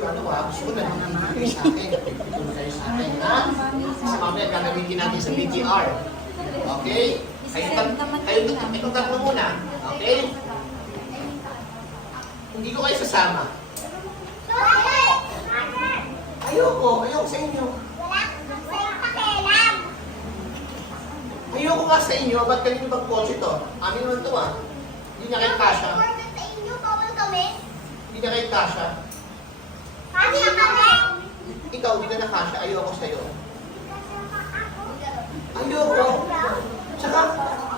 yung ano ha. Gusto ko na kayo sa akin. Tutulong kayo sa akin, ha? Kasi mamaya gagamitin natin sa BTR. Okay? Itong tatlo muna. Okay? Hindi ko kayo sasama. Ayoko sa inyo. Ayoko nga sa inyo, ba't kanino bang kotse to? Amin naman to ah. Hindi niya kayo kasha. Hindi niya kayo kasha. Ikaw, hindi ka na kasha. Ayoko sa'yo. Ayoko. Tsaka,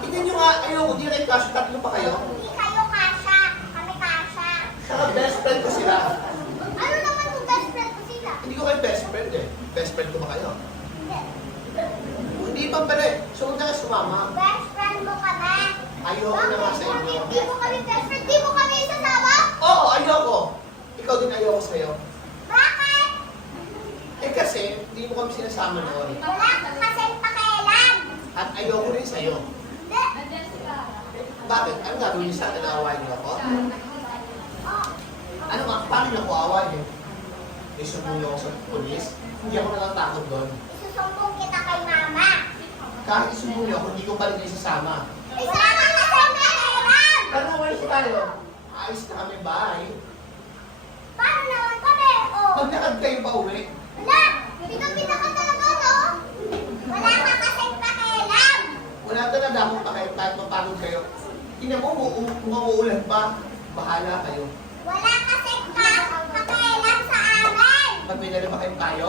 tingnan nyo nga, ayoko, hindi na kayo kasha. Tatlo pa kayo. Tsaka best friend ko sila. Hindi ko kayo best friend eh. Best friend ko ba kayo? Hindi pa pala eh. So, huwag na ka sumama. Ayoko na nga sa inyo. Di mo kami isasama? Oo, ayoko. Ikaw din ayoko sa'yo. Bakit? Eh kasi, hindi mo kami sinasama noon. Wala ka kasing pakialam. At ayoko rin sa'yo. Hindi. Bakit? Ano gagawin niyo sa akin? Aawain niyo ako? Ano nga? Paano niyo ako aawain niyo? Isumbong niyo ako sa polis? Hindi ako natatakot doon. Isusumbong kita kay mama. Kahit isumbong niyo ako, hindi ko pa rin isasama. Isama ka kasing pakialam. Pero umalis tayo. Ayos na kami bahay. Paano naman kami? Oh. Maglakad kayo pa uwi. Wala. Pinapita ka talaga, no? Wala ka kasing pakialam. Wala talaga akong pakayot kahit mapagod kayo. Tingnan mo, umuulan pa. Bahala kayo. Wala kasing pakialam sa amin. Pag may dala ba kayong tayo?